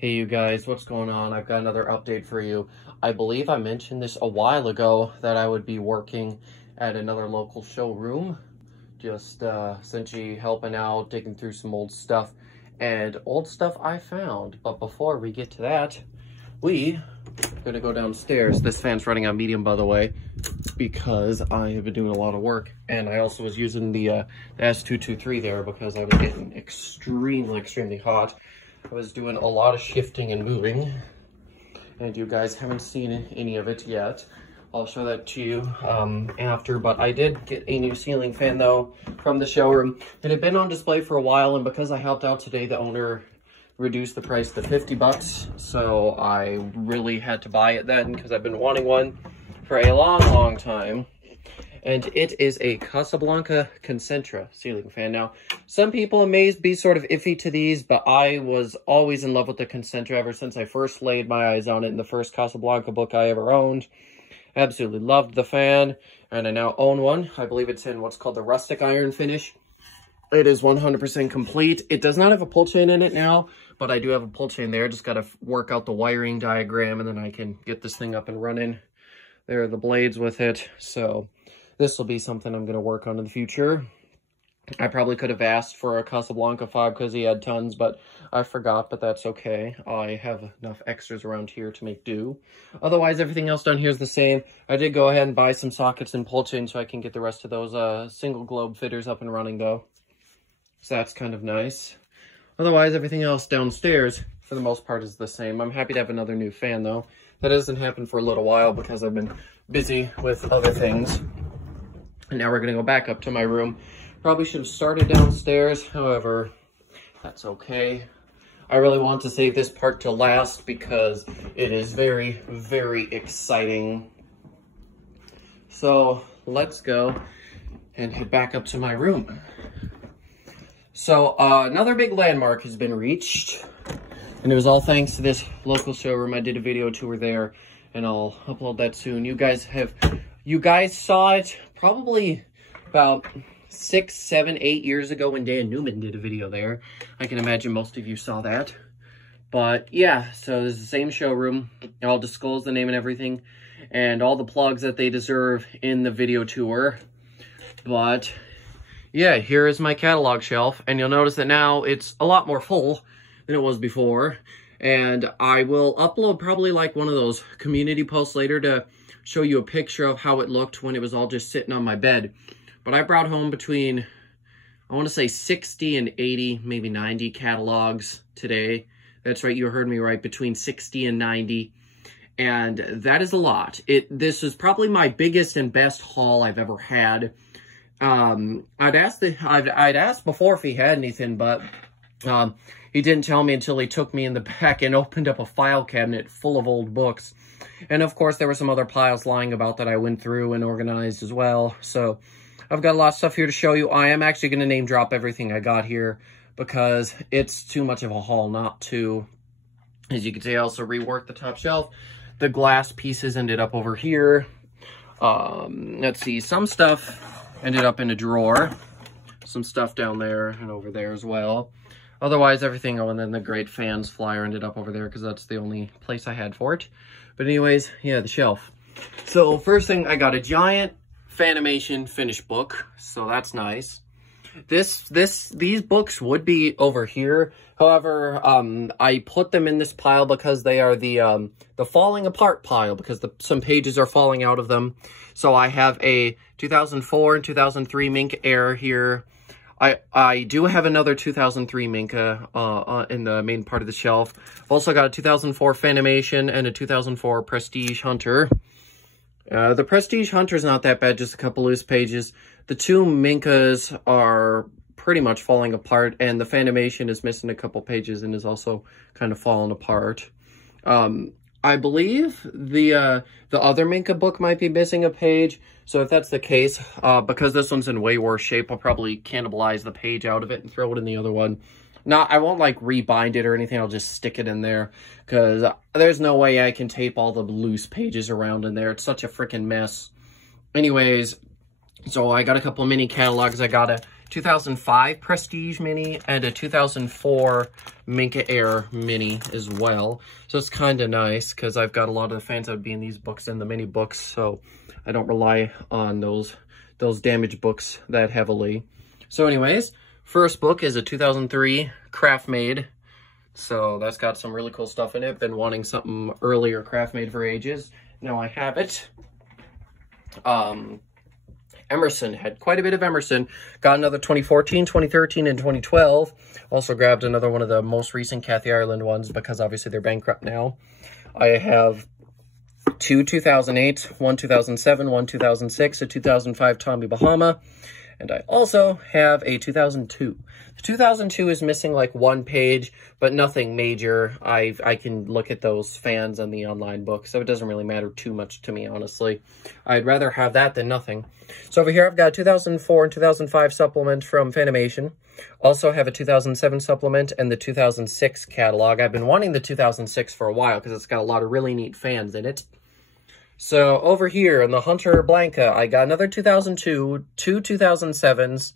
Hey you guys, what's going on? I've got another update for you. I believe I mentioned this a while ago that I would be working at another local showroom. Just essentially helping out, digging through some old stuff and old stuff I found. But before we get to that, we gonna go downstairs. This fan's running on medium, by the way, because I have been doing a lot of work. And I also was using the S223 there because I was getting extremely hot. I was doing a lot of shifting and moving, and you guys haven't seen any of it yet. I'll show that to you after, but I did get a new ceiling fan though from the showroom. It had been on display for a while, and because I helped out today, the owner reduced the price to 50 bucks. So I really had to buy it then because I've been wanting one for a long time. And it is a Casablanca Concentra ceiling fan. Now, some people may be sort of iffy to these, but I was always in love with the Concentra ever since I first laid my eyes on it in the first Casablanca book I ever owned. Absolutely loved the fan, and I now own one. I believe it's in what's called the rustic iron finish. It is 100% complete. It does not have a pull chain in it now, but I do have a pull chain there. Just got to work out the wiring diagram, and then I can get this thing up and running. There are the blades with it, so this will be something I'm going to work on in the future. I probably could have asked for a Casablanca 5 because he had tons, but I forgot, but that's okay. I have enough extras around here to make do. Otherwise, everything else down here is the same. I did go ahead and buy some sockets and pull chains so I can get the rest of those single globe fitters up and running, though. So that's kind of nice. Otherwise, everything else downstairs, for the most part, is the same. I'm happy to have another new fan, though. That hasn't happened for a little while because I've been busy with other things. And now we're going to go back up to my room. Probably should have started downstairs. However, that's okay. I really want to save this part to last because it is very exciting. So let's go and head back up to my room. So another big landmark has been reached. And it was all thanks to this local showroom. I did a video tour there, and I'll upload that soon. You guys saw it probably about 6, 7, 8 years ago when Dan Newman did a video there. I can imagine most of you saw that. But yeah, so it's the same showroom. I'll disclose the name and everything and all the plugs that they deserve in the video tour. But yeah, here is my catalog shelf, and you'll notice that now it's a lot more full than it was before. And I will upload probably like one of those community posts later to show you a picture of how it looked when it was all just sitting on my bed. But I brought home between, I want to say 60 and 80, maybe 90 catalogs today. That's right, you heard me right, between 60 and 90. And that is a lot. This is probably my biggest and best haul I've ever had. I'd asked before if he had anything, but he didn't tell me until he took me in the back and opened up a file cabinet full of old books. And of course, there were some other piles lying about that I went through and organized as well. So I've got a lot of stuff here to show you. I am actually going to name drop everything I got here because it's too much of a haul not to. As you can see, I also reworked the top shelf. The glass pieces ended up over here. Let's see, some stuff ended up in a drawer. Some stuff down there and over there as well. Otherwise, everything, and then the Great Fans flyer ended up over there because that's the only place I had for it. But anyways, yeah, the shelf. So first thing, I got a giant fanimation finish book, so that's nice. These books would be over here. However, I put them in this pile because they are the falling apart pile because some pages are falling out of them. So I have a 2004 and 2003 Minka Air here. I do have another 2003 Minka in the main part of the shelf. I've also got a 2004 Fanimation and a 2004 Prestige Hunter. The Prestige Hunter is not that bad, just a couple loose pages. The two Minkas are pretty much falling apart, and the Fanimation is missing a couple pages and is also kind of falling apart. I believe the other Minka book might be missing a page. So if that's the case, because this one's in way worse shape, I'll probably cannibalize the page out of it and throw it in the other one. I won't like rebind it or anything. I'll just stick it in there because there's no way I can tape all the loose pages around in there. It's such a freaking mess. Anyways, so I got a couple of mini catalogs I gotta 2005 Prestige Mini, and a 2004 Minka Air Mini as well. So it's kind of nice because I've got a lot of the fans that would be in these books and the mini books, so I don't rely on those damaged books that heavily. So anyways, first book is a 2003 Craft Made. So that's got some really cool stuff in it. Been wanting something earlier Craft Made for ages. Now I have it. Emerson, had quite a bit of Emerson. Got another 2014, 2013, and 2012. Also grabbed another one of the most recent Kathy Ireland ones because obviously they're bankrupt now. I have two 2008, one 2007, one 2006, a 2005 Tommy Bahama, and I also have a 2002. The 2002 is missing like one page, but nothing major. I can look at those fans on the online book, so it doesn't really matter too much to me, honestly. I'd rather have that than nothing. So over here, I've got a 2004 and 2005 supplement from Fanimation. Also have a 2007 supplement and the 2006 catalog. I've been wanting the 2006 for a while because it's got a lot of really neat fans in it. So over here in the Hunter Blanca, I got another 2002, two 2007s.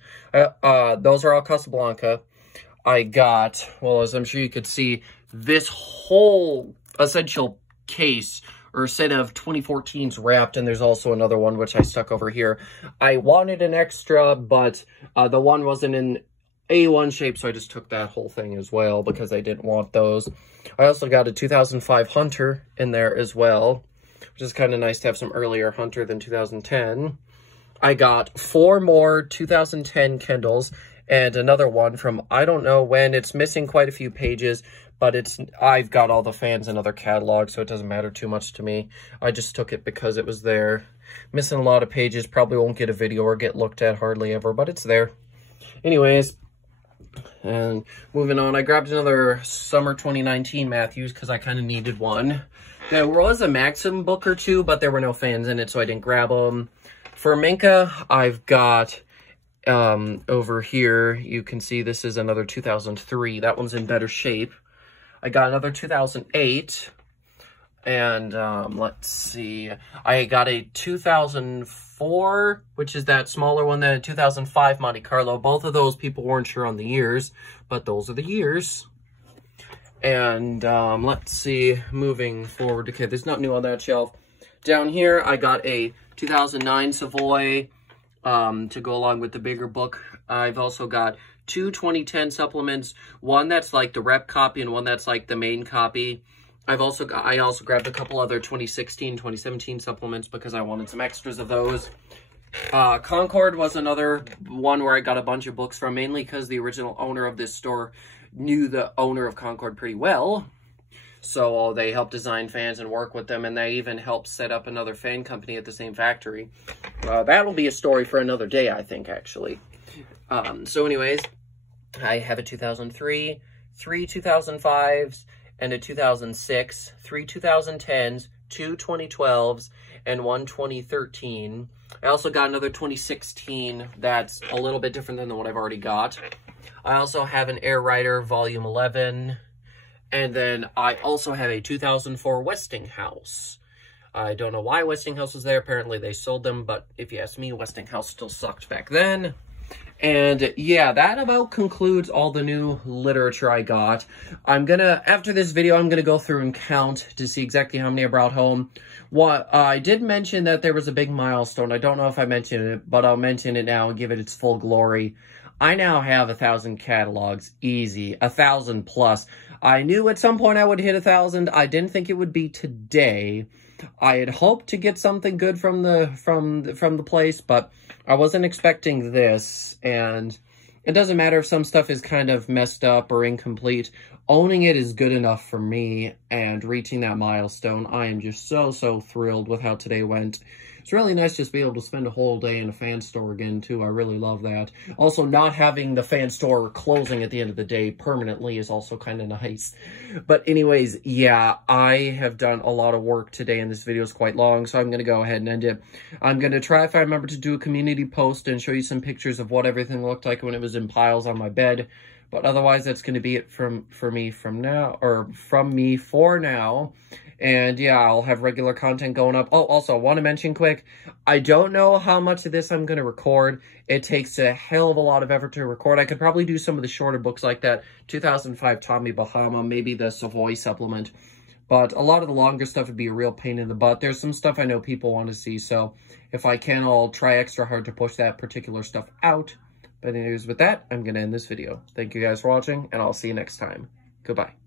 Those are all Casablanca. I got, well, as I'm sure you could see, this whole essential case or set of 2014s wrapped, and there's also another one which I stuck over here. I wanted an extra, but the one wasn't in A1 shape, so I just took that whole thing as well because I didn't want those. I also got a 2005 Hunter in there as well, which is kind of nice to have some earlier Hunter than 2010. I got 4 more 2010 Kindles and another one from I don't know when. It's missing quite a few pages, but I've got all the fans and other catalogs, so it doesn't matter too much to me. I just took it because it was there. Missing a lot of pages, probably won't get a video or get looked at hardly ever, but it's there. Anyways, and moving on, I grabbed another Summer 2019 Matthews because I kind of needed one. There was a Maxim book or two, but there were no fans in it, so I didn't grab them. For Minka, I've got, over here, you can see this is another 2003. That one's in better shape. I got another 2008. And, let's see. I got a 2004, which is that smaller one, then a 2005 Monte Carlo. Both of those people weren't sure on the years, but those are the years. And, let's see, moving forward. Okay, there's nothing new on that shelf. Down here, I got a 2009 Savoy, to go along with the bigger book. I've also got 2 2010 supplements, one that's like the rep copy and one that's like the main copy. I also grabbed a couple other 2016, 2017 supplements because I wanted some extras of those. Concord was another one where I got a bunch of books from, mainly because the original owner of this store knew the owner of Concord pretty well. So they helped design fans and work with them, and they even helped set up another fan company at the same factory. That'll be a story for another day, I think, actually. So anyways, I have a 2003, 3 2005s, and a 2006, 3 2010s, 2 2012s, and 1 2013. I also got another 2016 that's a little bit different than what I've already got. I also have an Air Rider Volume 11, and then I also have a 2004 Westinghouse. I don't know why Westinghouse was there. Apparently they sold them, but if you ask me, Westinghouse still sucked back then. And yeah, that about concludes all the new literature I got. After this video, I'm gonna go through and count to see exactly how many I brought home. I did mention that there was a big milestone. I don't know if I mentioned it, but I'll mention it now and give it its full glory. I now have 1,000 catalogs, easy, 1,000 plus. I knew at some point I would hit 1,000. I didn't think it would be today. I had hoped to get something good from the place, but I wasn't expecting this. And it doesn't matter if some stuff is kind of messed up or incomplete. Owning it is good enough for me, and reaching that milestone, I am just so thrilled with how today went. It's really nice just to be able to spend a whole day in a fan store again, too. I really love that. Also, not having the fan store closing at the end of the day permanently is also kind of nice. But anyways, yeah, I have done a lot of work today, and this video is quite long, so I'm going to go ahead and end it. I'm going to try, if I remember, to do a community post and show you some pictures of what everything looked like when it was in piles on my bed. But otherwise, that's going to be it from me for now. And yeah, I'll have regular content going up. Oh, also, I want to mention quick, I don't know how much of this I'm going to record. It takes a hell of a lot of effort to record. I could probably do some of the shorter books like that 2005 Tommy Bahama, maybe the Savoy supplement. But a lot of the longer stuff would be a real pain in the butt. There's some stuff I know people want to see, so if I can, I'll try extra hard to push that particular stuff out. But anyways, with that, I'm going to end this video. Thank you guys for watching, and I'll see you next time. Goodbye.